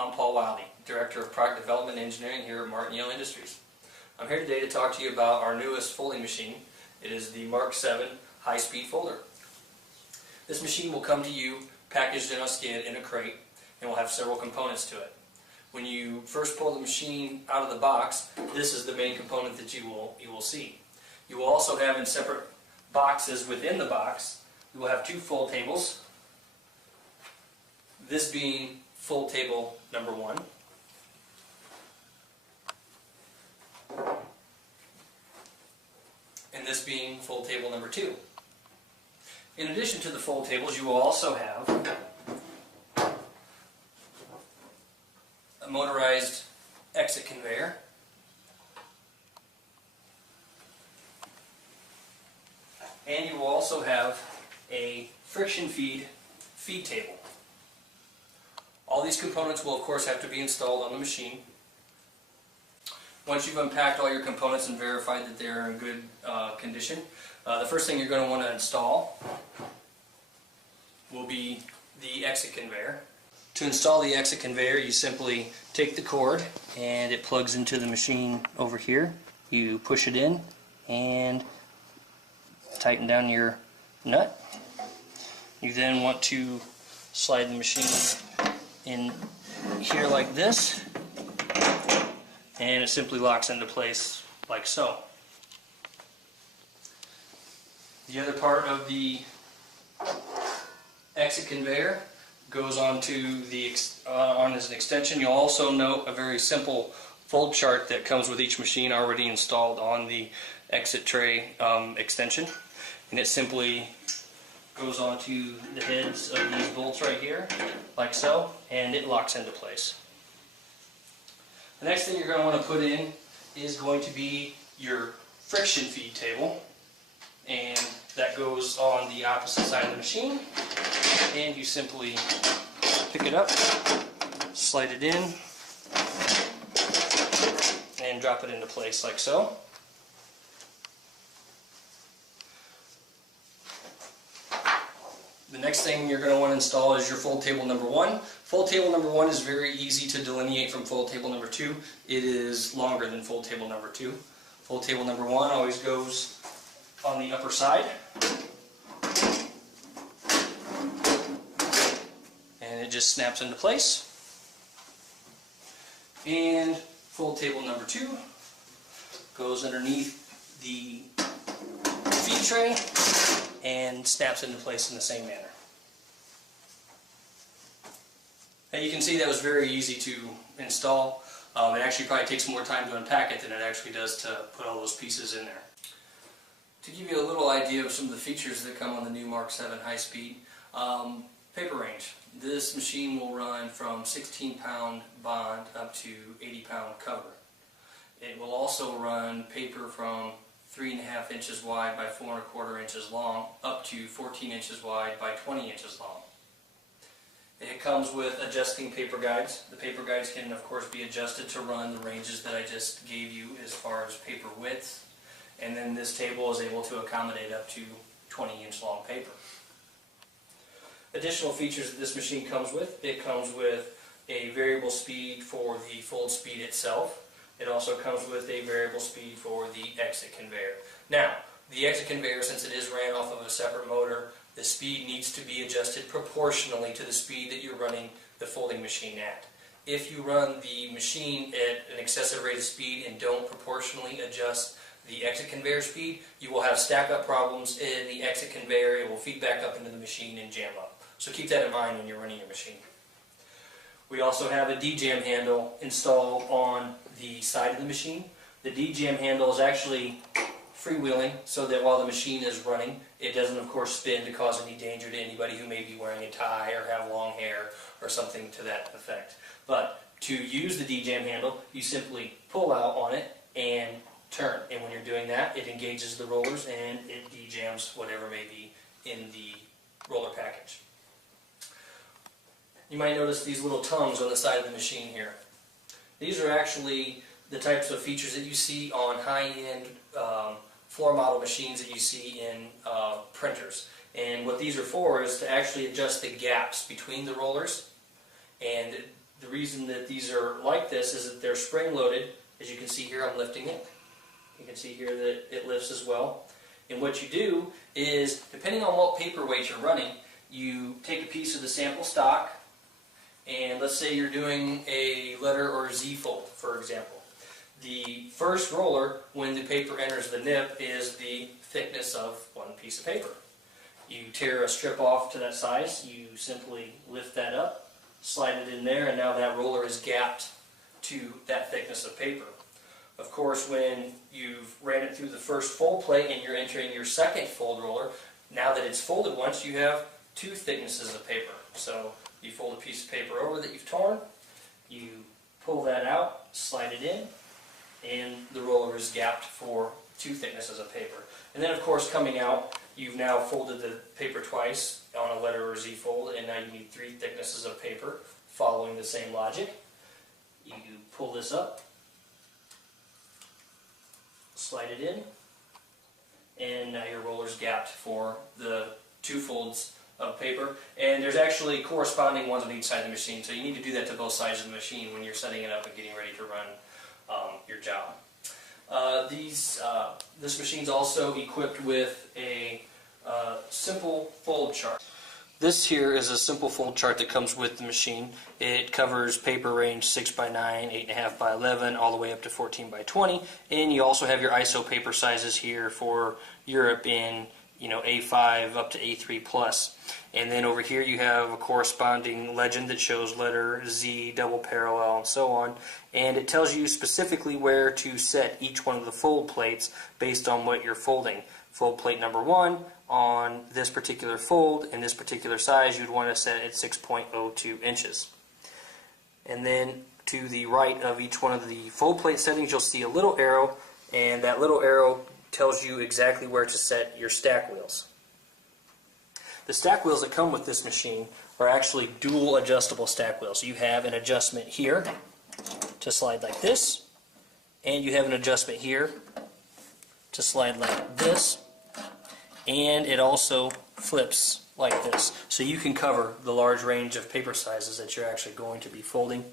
I'm Paul Wiley, Director of Product Development and Engineering here at Yale Industries. I'm here today to talk to you about our newest folding machine. It is the Mark VII high-speed folder. This machine will come to you packaged in a skid in a crate and will have several components to it. When you first pull the machine out of the box, this is the main component that you will see. You will also have in separate boxes within the box, you will have two fold tables, this being fold table number 1. And this being fold table number 2. In addition to the fold tables, you will also have a motorized exit conveyor, and you will also have a friction feed table. All these components will of course have to be installed on the machine. Once you've unpacked all your components and verified that they're in good condition, the first thing you're going to want to install will be the exit conveyor. To install the exit conveyor, you simply take the cord and it plugs into the machine over here. You push it in and tighten down your nut. You then want to slide the machine in here like this, and it simply locks into place like so. The other part of the exit conveyor goes onto the on as an extension. You'll also note a very simple fold chart that comes with each machine already installed on the exit tray extension, and it simply goes onto the heads of these bolts right here, like so, and it locks into place. The next thing you're going to want to put in is going to be your friction feed table, and that goes on the opposite side of the machine, and you simply pick it up, slide it in, and drop it into place like so. The next thing you're going to want to install is your fold table number 1. Fold table number 1 is very easy to delineate from fold table number 2. It is longer than fold table number 2. Fold table number 1 always goes on the upper side, and it just snaps into place. And fold table number 2 goes underneath the feed tray and snaps into place in the same manner. Now you can see that was very easy to install. It actually probably takes more time to unpack it than it actually does to put all those pieces in there. To give you a little idea of some of the features that come on the new Mark VII High Speed, paper range. This machine will run from 16-pound bond up to 80-pound cover. It will also run paper from 3.5 inches wide by 4.25 inches long up to 14 inches wide by 20 inches long. It comes with adjusting paper guides. The paper guides can of course be adjusted to run the ranges that I just gave you as far as paper width, and then this table is able to accommodate up to 20-inch long paper. Additional features that this machine comes with: it comes with a variable speed for the fold speed itself. It also comes with a variable speed for the exit conveyor. Now, the exit conveyor, since it is ran off of a separate motor, the speed needs to be adjusted proportionally to the speed that you're running the folding machine at. If you run the machine at an excessive rate of speed and don't proportionally adjust the exit conveyor speed, you will have stack-up problems in the exit conveyor. It will feed back up into the machine and jam up. So keep that in mind when you're running your machine. We also have a D-jam handle installed on the side of the machine. The D-jam handle is actually freewheeling so that while the machine is running, it doesn't of course spin to cause any danger to anybody who may be wearing a tie or have long hair or something to that effect. But to use the D-jam handle, you simply pull out on it and turn. And when you're doing that, it engages the rollers and it D-jams whatever may be in the roller package. You might notice these little tongues on the side of the machine here. These are actually the types of features that you see on high-end floor model machines that you see in printers. And what these are for is to actually adjust the gaps between the rollers. And the reason that these are like this is that they're spring-loaded. As you can see here, I'm lifting it. You can see here that it lifts as well. And what you do is, depending on what paperweight you're running, you take a piece of the sample stock, and let's say you're doing a letter or Z fold, for example. The first roller, when the paper enters the nib, is the thickness of one piece of paper. You tear a strip off to that size, you simply lift that up, slide it in there, and now that roller is gapped to that thickness of paper. Of course, when you've ran it through the first fold plate and you're entering your second fold roller, now that it's folded once, you have two thicknesses of paper. So you fold a piece of paper over that you've torn, you pull that out, slide it in, and the roller is gapped for two thicknesses of paper. And then of course coming out, you've now folded the paper twice on a letter or Z fold, and now you need three thicknesses of paper following the same logic. You pull this up, slide it in, and now your roller's gapped for the two folds of paper. And there's actually corresponding ones on each side of the machine, so you need to do that to both sides of the machine when you're setting it up and getting ready to run your job. This machine's also equipped with a simple fold chart. This here is a simple fold chart that comes with the machine. It covers paper range 6 by 9, 8.5 by 11, all the way up to 14 by 20. And you also have your ISO paper sizes here for Europe in A5 up to A3 plus. And then over here you have a corresponding legend that shows letter Z, double parallel, and so on. And it tells you specifically where to set each one of the fold plates based on what you're folding. Fold plate number 1 on this particular fold in this particular size, you'd want to set at 6.02 inches. And then to the right of each one of the fold plate settings, you'll see a little arrow, and that little arrow tells you exactly where to set your stack wheels. The stack wheels that come with this machine are actually dual adjustable stack wheels. You have an adjustment here to slide like this, and you have an adjustment here to slide like this, and it also flips like this. So you can cover the large range of paper sizes that you're actually going to be folding.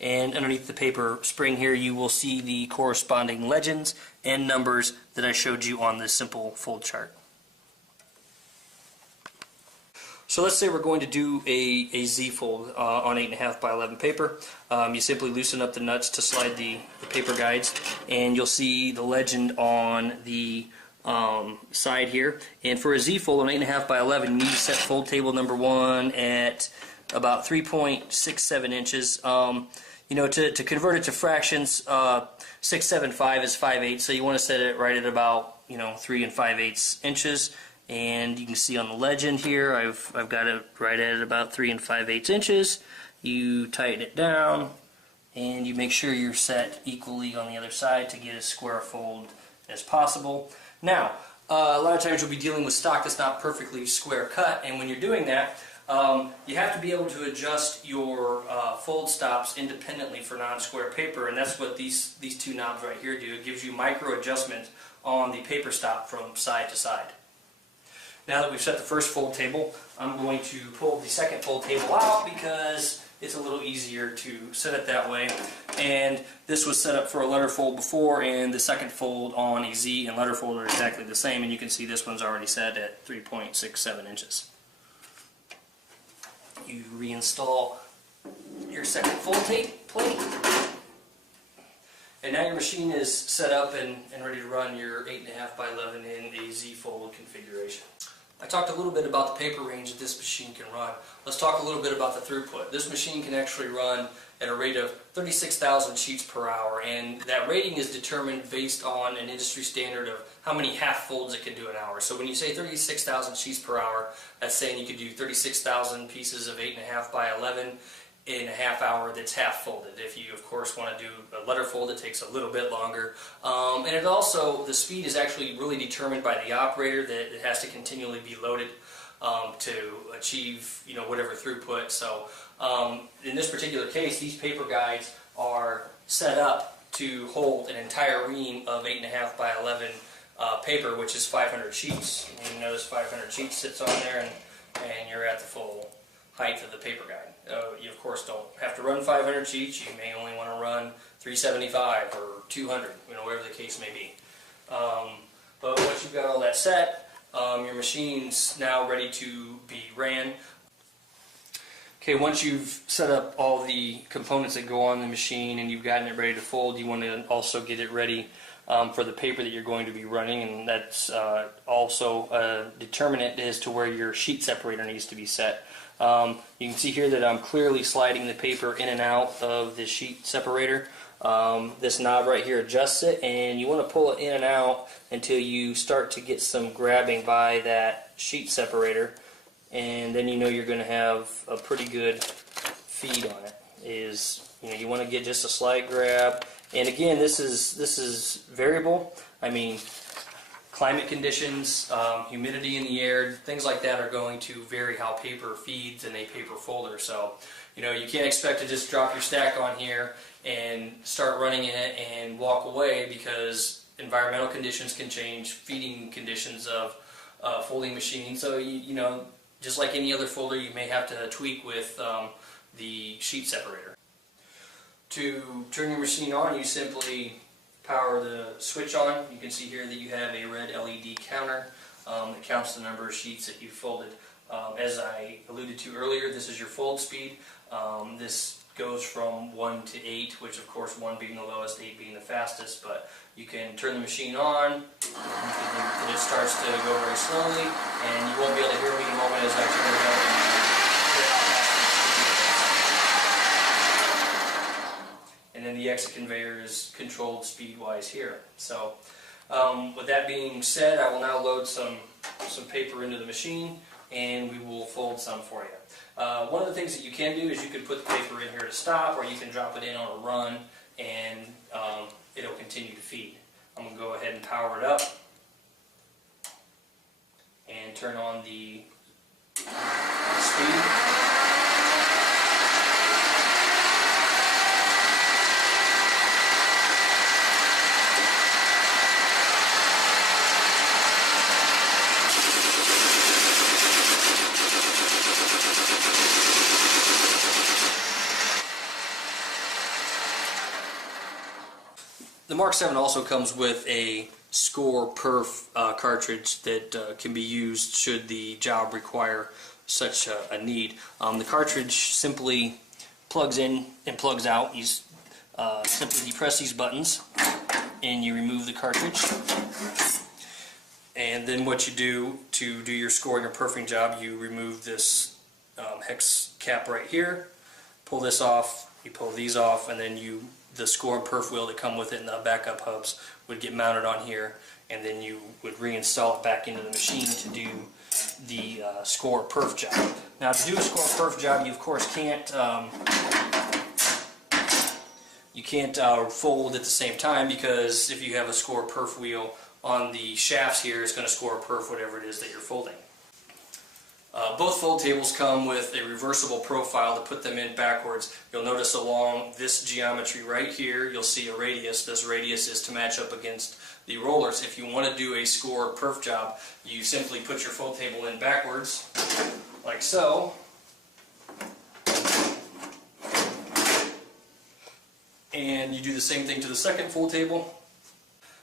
And underneath the paper spring here, you will see the corresponding legends and numbers that I showed you on this simple fold chart. So let's say we're going to do a Z fold on 8.5 by 11 paper. You simply loosen up the nuts to slide the paper guides, and you'll see the legend on the side here. And for a Z fold on 8.5 by 11, you need to set fold table number 1 at about 3.67 inches. To convert it to fractions, 675 is 5/8, so you want to set it right at about 3 5/8 inches. And you can see on the legend here, I've got it right at about 3 5/8 inches. You tighten it down, and you make sure you're set equally on the other side to get as square a fold as possible. Now, a lot of times you'll be dealing with stock that's not perfectly square cut, and when you're doing that, you have to be able to adjust your fold stops independently for non-square paper, and that's what these two knobs right here do. It gives you micro adjustment on the paper stop from side to side. Now that we've set the first fold table, I'm going to pull the second fold table out because it's a little easier to set it that way. And this was set up for a letter fold before, and the second fold on a Z and letter fold are exactly the same, and you can see this one's already set at 3.67 inches. You reinstall your second fold plate, and now your machine is set up and ready to run your 8.5 by 11 in a Z fold configuration. I talked a little bit about the paper range that this machine can run. Let's talk a little bit about the throughput. This machine can actually run at a rate of 36,000 sheets per hour, and that rating is determined based on an industry standard of how many half folds it can do an hour. So when you say 36,000 sheets per hour, that's saying you could do 36,000 pieces of 8.5 by 11 in a half hour that's half folded. If you of course want to do a letter fold, it takes a little bit longer. And it also, the speed is actually really determined by the operator, that it has to continually be loaded to achieve whatever throughput. So in this particular case, these paper guides are set up to hold an entire ream of 8.5 by 11 paper, which is 500 sheets. And you notice 500 sheets sits on there, and you're at the full height of the paper guide. You of course don't have to run 500 sheets. You may only want to run 375 or 200, whatever the case may be. But once you've got all that set, your machine's now ready to be ran. Okay, once you've set up all the components that go on the machine and you've gotten it ready to fold, you want to also get it ready for the paper that you're going to be running, and that's also a determinant as to where your sheet separator needs to be set. You can see here that I'm clearly sliding the paper in and out of the sheet separator. This knob right here adjusts it, and you want to pull it in and out until you start to get some grabbing by that sheet separator, and then you're going to have a pretty good feed on it. You want to get just a slight grab, and again, this is variable. I mean, climate conditions, humidity in the air, things like that are going to vary how paper feeds in a paper folder. So, you can't expect to just drop your stack on here and start running it and walk away, because environmental conditions can change, feeding conditions of folding machines. So, just like any other folder, you may have to tweak with the sheet separator. To turn your machine on, you simply power the switch on. You can see here that you have a red LED counter that counts the number of sheets that you've folded. As I alluded to earlier, this is your fold speed. This goes from 1 to 8, which of course 1 being the lowest, 8 being the fastest, but you can turn the machine on and it starts to go very slowly, and you won't be able to hear me in a moment as I turn it on. And then the exit conveyor is controlled speed-wise here. So with that being said, I will now load some paper into the machine, and we will fold some for you. One of the things that you can do is you can put the paper in here to stop, or you can drop it in on a run, and it'll continue to feed. I'm going to go ahead and power it up and turn on the speed. The Mark VII also comes with a score perf cartridge that can be used should the job require such a need. The cartridge simply plugs in and plugs out. You simply depress these buttons and you remove the cartridge. And then what you do to do your scoring or perfing job, you remove this hex cap right here, pull this off, you pull these off, and then the score and perf wheel that come with it and the backup hubs would get mounted on here, and then you would reinstall it back into the machine to do the score perf job. Now, to do a score perf job, you of course can't fold at the same time, because if you have a score perf wheel on the shafts here, it's going to score perf whatever it is that you're folding. Both fold tables come with a reversible profile to put them in backwards. You'll notice along this geometry right here, you'll see a radius. This radius is to match up against the rollers. If you want to do a score perf job, you simply put your fold table in backwards, like so. And you do the same thing to the second fold table.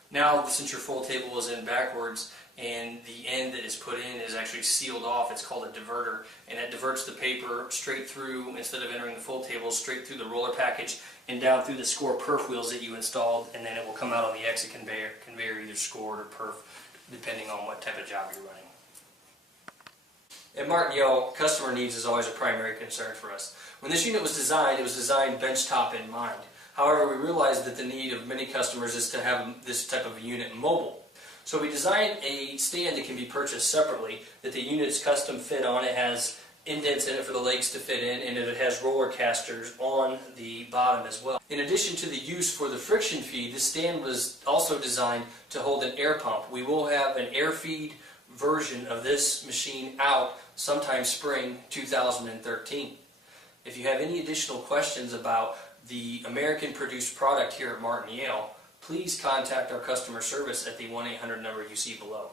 Now, since your fold table is in backwards, and the end that is put in is actually sealed off, it's called a diverter, and it diverts the paper straight through, instead of entering the fold table, straight through the roller package and down through the score perf wheels that you installed, and then it will come out on the exit conveyor either scored or perf, depending on what type of job you're running. At Martin Yale, customer needs is always a primary concern for us. When this unit was designed, it was designed benchtop in mind. However, we realized that the need of many customers is to have this type of a unit mobile. So we designed a stand that can be purchased separately, that the unit's custom fit on. It has indents in it for the legs to fit in, and it has roller casters on the bottom as well. In addition to the use for the friction feed, this stand was also designed to hold an air pump. We will have an air feed version of this machine out sometime spring 2013. If you have any additional questions about the American-produced product here at Martin Yale, please contact our customer service at the 1-800 number you see below.